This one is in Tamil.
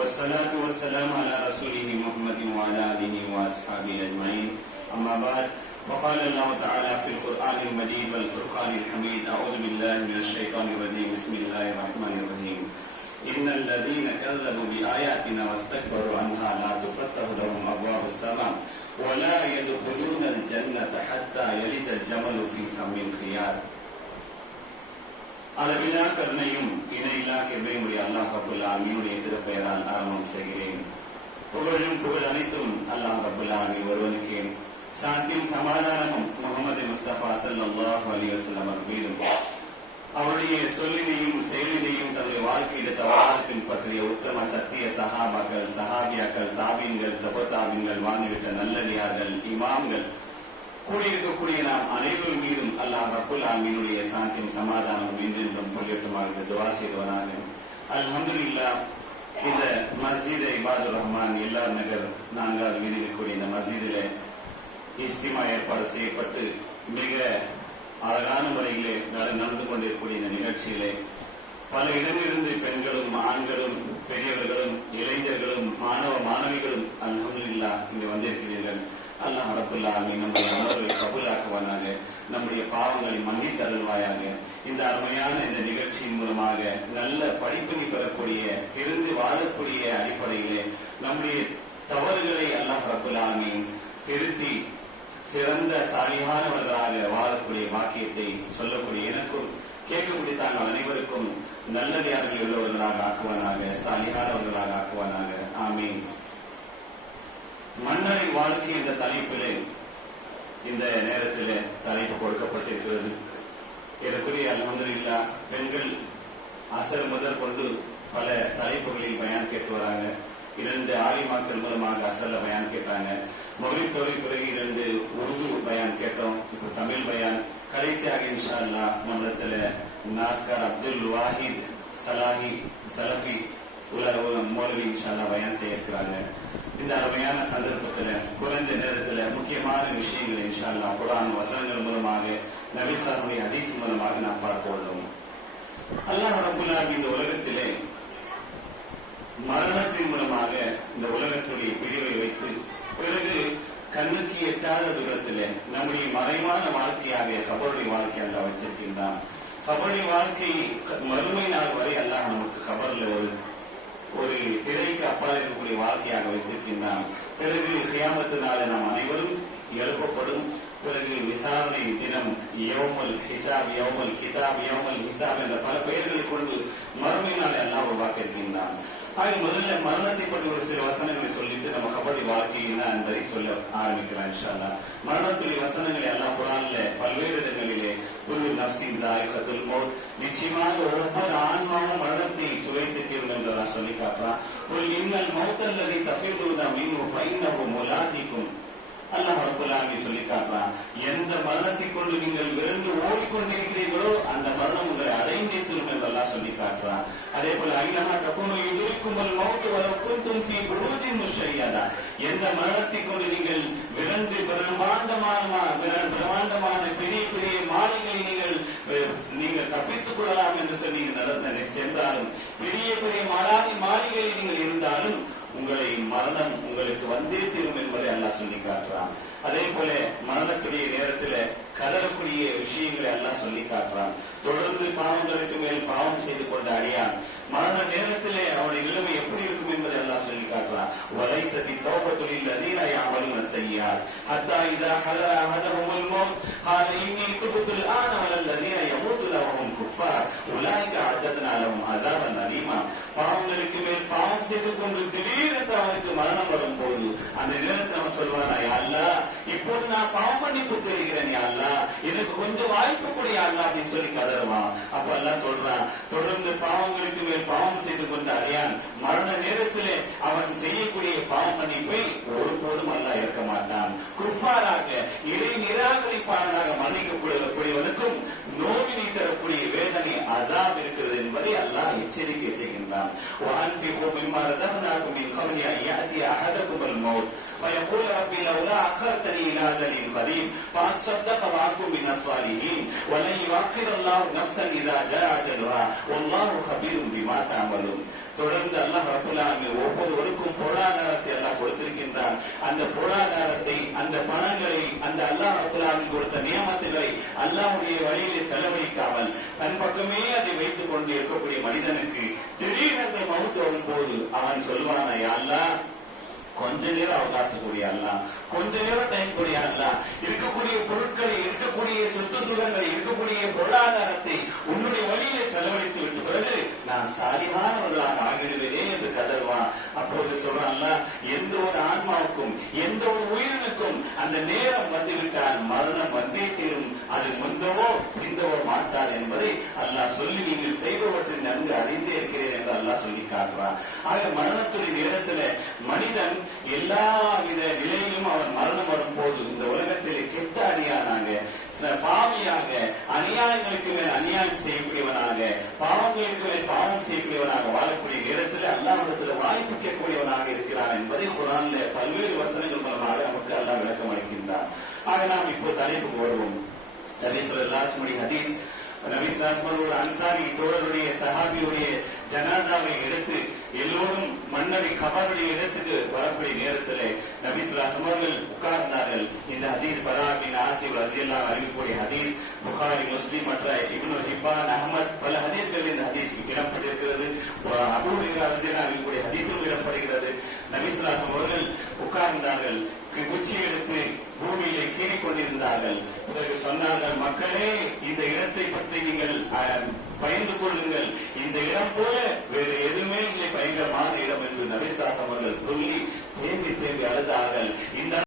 والصلاة والسلام على رسوله محمد وعلى آله وأصحابه أجمعين. أما بعد، فقال الله تعالى في القرآن المجيد والفرقان الحميد: أعوذ بالله من الشيطان الرجيم. بسم الله الرحمن الرحيم. إن الذين كذبوا بآياتنا واستكبروا عنها لا تفتح لهم أبواب السماء ولا يدخلون الجنة حتى يلج الجمل في سم الخياط. அளவில்லா கருணையும் இணையில்லா கிருபையுடைய அல்லாஹ் ரப்பல் ஆலமீனுடைய திருப்பெயரால் ஆரம்பம் செய்கிறேன். புகழ் அனைத்தும் அல்லாஹ் ரப்பல் ஆலமீன் ஒருவனுக்கே. சாந்தியும் சமாதானமும் முஹம்மது முஸ்தபா ஸல்லல்லாஹு அலைஹி வஸல்லம் மீதும், அவருடைய சொல்லினையும் செயலினையும் தன்னுடைய வாழ்க்கையில தவறாக பின்பற்றிய உத்தம சத்திய சஹாபாக்கள், சஹாபியாக்கள், தாபீன்கள், தபதாபீன்கள், வாழ்ந்துவிட்ட நல்லடியார்கள், இமாம்கள், கூடியிருக்கக்கூடிய நாம் அனைவரும் மீதும் அல்லாஹ் ரப்பல் ஆலமீனுடைய சாந்தியும் சமாதானம் என்றென்றும் பொழியட்டுமாக துஆ செய்தவனாக. அல்ஹம்துலில்லாஹ், இந்த மஸ்ஜித் இபாதுர் ரஹ்மான் எல்லார் நகர் 4வது வீதியில் இருக்கக்கூடிய இந்த மஸ்ஜிதிலே இஸ்திமா ஏற்பாடு செய்யப்பட்டு மிக அழகான முறையிலே நடந்து கொண்டிருக்கக்கூடிய இந்த நிகழ்ச்சியிலே பல இடங்களிலிருந்து பெண்களும் ஆண்களும் பெரியவர்களும் இளைஞர்களும் மாணவ மாணவிகளும் அல்ஹம்துலில்லாஹ் இங்கு வந்திருக்கிறீர்கள். அல்லாஹ் ரப்பல் ஆலமீன் நம்முடைய அமர்வை கபூலாக்குவானாக, நம்முடைய பாவங்களை மன்னித்து அருள்வாயாக. இந்த அருமையான இந்த நிகழ்ச்சியின் மூலமாக நல்ல படிப்பினை பெறக்கூடிய, திருந்து வாழக்கூடிய அடிப்படையிலே நம்முடைய தவறுகளை அல்லாஹ் ரப்பல் ஆலமீன் திருத்தி சிறந்த சாலிகானவர்களாக வாழக்கூடிய பாக்கியத்தை சொல்லக்கூடிய எனக்கும் கேட்கக்கூடிய தாங்கள் அனைவருக்கும் நல்லடியார்கள் உள்ளவர்களாக ஆக்குவானாக, சாலிகானவர்களாக ஆக்குவானாக. ஆமீன். மன்னரை வாழ்க்கை என்ற தலைப்பிலே இந்த நேரத்தில் தலைப்பு கொடுக்கப்பட்டிருக்கிறது. இதற்குரிய அல்ஹம்துலில்லாஹ் பெண்கள் அசர் முதல் கொண்டு பல தலைப்புகளில் பயான் கேட்டு வராங்க. 2 ஆலிமாக்கள் மூலமாக அசர்ல பயான் கேட்டாங்க. மொழித் தொகை பிறகு 2 உருது பயான் கேட்டோம். இப்போ தமிழ் பயான். கடைசியாக இன்ஷா அல்லாஹ் நம்மிடத்துல நாஸ்கர் அப்துல் வாஹித் சலஃபி மௌலவி இன்ஷா அல்லாஹ் பயான் செய்ய இருக்கிறாங்க. இந்த அருமையான சந்தர்ப்பத்துல குறைந்த நேரத்துல முக்கியமான விஷயங்களை இன்ஷா அல்லாஹ் குர்ஆன் வசனங்கள் மூலமாக, நபி ஸல்லல்லாஹு ஹதீஸ் மூலமாக நாம் பார்க்க உள்ளோம். அல்லாஹ் ரப்பல் ஆலமீன் இந்த உலகத்திலே மரணத்தின் மூலமாக இந்த உலகத்துடைய பிரிவை வைத்து பிறகு கண்ணுக்கு எட்டாத தூரத்திலே நம்முடைய மறைவான வாழ்க்கையாக கபருடைய வாழ்க்கை அல்லாஹ் வச்சிருக்கின்றான். கபருடைய வாழ்க்கை மறுமை நாள் வரை அல்லாஹ் நமக்கு கபர்ல ஒரு திரைக்கு அப்பால் இருக்கக்கூடிய வாழ்க்கையாக வைத்திருக்கின்றான். பிறகு கியாமத்து நாளை நாம் அனைவரும் எழுப்பப்படும். பிறகு விசாரணை தினம், யௌமுல் ஹிசாப், யௌமுல் கிதாப், யௌமுல் ஹிசாப் என்ற பல பெயர்களை கொண்டு மறுமை நாளை அல்லாஹ் உருவாக்க இருக்கின்றான். ஆக முதல்ல மரணத்தை பற்றி ஒரு சில வசனங்களை சொல்லிட்டு நம்ம கபடி வாழ்க்கை என்ன என்பதை சொல்ல ஆரம்பிக்கலாம் இன்ஷா அல்லாஹ். மரணத்துடைய வசனங்களை எல்லாம் குர்ஆன்ல பல்வேறு இடங்களிலே குல்லு நஃப்ஸின் ஸாயிகத்துல் மௌத், நிச்சயமாக ஒவ்வொரு ஆன்மாவும் மரணத்தை சுவைத்து தீரும் என்று சொல்லி காட்டுறான். குல் இன்னல் மௌத்தல்லதி தஃபிருன மின்ஹு ஃபஇன்னஹு முலாகிக்கும். அல்லாஹ் ரப்பல் ஆலமீன் சொல்லி காட்டுறான், எந்த மரணத்தை கொண்டு நீங்கள் விரைந்து ஓடிக்கொண்டிருக்கிறீர்களோ அந்த மரணம் உங்களை அடைந்தே தீரும் என்று அல்லாஹ் சொல்லி காட்டுறான். அதே போல ஐனமா தகுனு யுத்ரிக்குமுல் மௌத் வலவ் குன்தும் ஃபீ புரூஜின் முஷய்யதா, எந்த மரணத்தை கொண்டு நீங்கள் விரைந்து பிரம்மாண்டமான பெரிய பெரிய மாளிகளை நீங்கள் தப்பித்துக் கொள்ளலாம் என்று சொல்லி சென்றாலும், பெரிய பெரிய மாளிகையில் நீங்கள் இருந்தாலும் உங்களை மரணம் உங்களுக்கு வந்தே தீரும் என்பதை அல்லாஹ் சொல்லி காட்டுறான். அதே போல மரணத்துடைய நேரத்துல கதறக்கூடிய விஷயங்களை எல்லாம் சொல்லி காட்டுறான். தொடர்ந்து பாவங்களுக்கு மேல் பாவம் செய்து கொண்ட அடியான் மரண நேரத்திலே அவருடைய நிலைமை எப்படி இருக்கும் என்பதை எல்லாம் சொல்லி காட்டுறான். வலைசதி தௌபத்துல் லதீன யஅமலுன ஸய்யிஆத் ஹத்தா இதா ஹலா அஹதஹுமுல் மௌத் قال إني تبت الآن ولا الذين يموتون وهم كفار أولئك أعتدنا لهم عذابا أليما. பாவங்களுக்கு மேல் பாவம் செய்து கொண்டு திடீரென்று அவனுக்கு மரணம் வரும்போது அந்த நேரத்தில் அவன் சொல்வானா, யா அல்லாஹ், இப்போது நான் பாவம் மன்னிப்பு தெரிகிறேன், யா அல்லாஹ், எனக்கு கொஞ்சம் வாய்ப்பு கொடு யா அல்லாஹ் அப்படின்னு சொல்லி கதறுவான். அப்ப அல்லாஹ் சொல்றான், தொடர்ந்து பாவங்களுக்கு மேல் பாவம் செய்து கொண்ட அடியான் மரண நேரத்திலே அவன் செய்யக்கூடிய பாவ மன்னிப்பை ஒருபோதும் அல்லாஹ் ஏற்க மாட்டான். குஃபாராக, இறை நிராகரிப்பாளனாக மன்னிக்கக்கூடியவனுக்கும் நோவினை தரக்கூடிய வேதனை அஸாப் இருக்கிறது என்பதை அல்லாஹ் எச்சரிக்கை செய்கின்றான். وأنفقوا مما رزقناكم من قبل أن يأتي أحدكم الموت فيقول ربي لولا أخرتني إلى أجل قريب فأصدق وأكن من الصالحين ولن يؤخر الله نفسا إذا جاء أجلها والله خبير بما تعملون. தொடர்ந்து அல்லாஹ் ரப்பல் ஆலமீன் ஒவ்வொருவருக்கும் பொருளாதாரத்தை அல்லாஹ் கொடுத்திருக்கின்றான். அந்த பொருளாதாரத்தை, அந்த பணங்களை, அந்த அல்லாஹ் ரப்பல் ஆலமீன் கொடுத்த நியமத்துகளை அல்லாஹ்வுடைய வழியிலே செலவழிக்காமல் தன் பக்கமே அதை வைத்துக் கொண்டு இருக்கக்கூடிய மனிதனுக்கு திடீரென்று மவுத் வரும்போது அவன் சொல்வானா, யா அல்லாஹ் கொஞ்ச நேரம் அவகாசம் கூடிய அல்லா, கொஞ்ச நேரம் டைம் கூடிய அல்லா, இருக்கக்கூடிய பொருட்களை, இருக்கக்கூடிய சொத்து சுகங்களை, இருக்கக்கூடிய பொருளாதாரத்தை உன்னுடைய வழியிலே செலவழித்து விட்டு பிறகு நான் சாலிமானவர்களாக ஆகிடுவேனே என்று கதறுவான். அப்போது சொல்றான்ல, எந்த ஒரு ஆன்மாவுக்கும் எந்த ஒரு உயிரினுக்கும் அந்த நேரம் வந்துவிட்டால் மரணம் வந்தே தீரும், அது முந்தவோ பிந்தவோ மாட்டார் என்பதை அல்லாஹ் சொல்லி நீங்கள் செய்பவற்றை நன்கு அறிந்தே இருக்கிறேன் என்று அல்லாஹ் சொல்லி காட்டுறான். ஆக மரணத்துடைய நேரத்தில் மனிதன் எல்லா வித நிலையிலும் அவன் மரணம் வரும்போது இந்த உலகத்திலே கெட்ட அடியானாக, பாவியாக, அநியாயங்களுக்கு மேல் அநியாயம் செய்யக்கூடியவனாக, பாவங்களுக்கு மேல் பாவம் செய்யக்கூடியவனாக வாழக்கூடிய நேரத்தில் அல்லாஹ்விடத்தில் வாய்ப்பு கேட்கக்கூடியவனாக இருக்கிறான் என்பதை குர்ஆன்ல பல்வேறு வசனங்கள் மூலமாக நமக்கு அல்லாஹ் விளக்கம் அளிக்கின்றார். ஆக நாம் இப்போ தலைப்புக்கு வருவோம். ஹதீஸ் நபி ஸல்லல்லாஹு அலைஹி ஒரு அன்சாரி தோழருடைய சஹாபியுடைய ஜனாதாவை எடுத்து எல்லோரும் மன்னரை கபருடைய இடத்துக்கு வரக்கூடிய நேரத்தில் நபி ஸல்லல்லாஹு அலைஹி அவர்கள் உட்கார்ந்தார்கள். இந்த ஹதீஸ் பரா பின் ஆசிப் ரலியல்லாஹு அன்ஹு அறிவிக்கக்கூடிய ஹதீஸ் புகாரி, முஸ்லிம் மற்ற இப்னு ஹிப்பான், அஹ்மத் பல ஹதீஸ்களில் இந்த ஹதீஸ் இடம்பெற்றிருக்கிறது. அபூ ஹுரைரா ரலியல்லாஹு அன்ஹு அறிவிக்கக்கூடிய ஹதீஸும் இடம்பெறுகிறது. நபி ஸல்லல்லாஹு அலைஹி அவர்கள் உட்கார்ந்தார்கள், குச்சி எடுத்து பூமியிலே கீறிக் கொண்டிருந்தார்கள். பிறகு சொன்னார்கள், மக்களே இந்த இடத்தை பற்றி நீங்கள் பயந்து கொள்ளுங்கள், இந்த இடம் போல வேறு எதுவுமே இல்லை பயங்கரமான இடம் என்று நபி ஸல்லல்லாஹு அலைஹி அவர்கள் சொல்லி தேம்பி தேம்பி அழுதார்கள். இந்த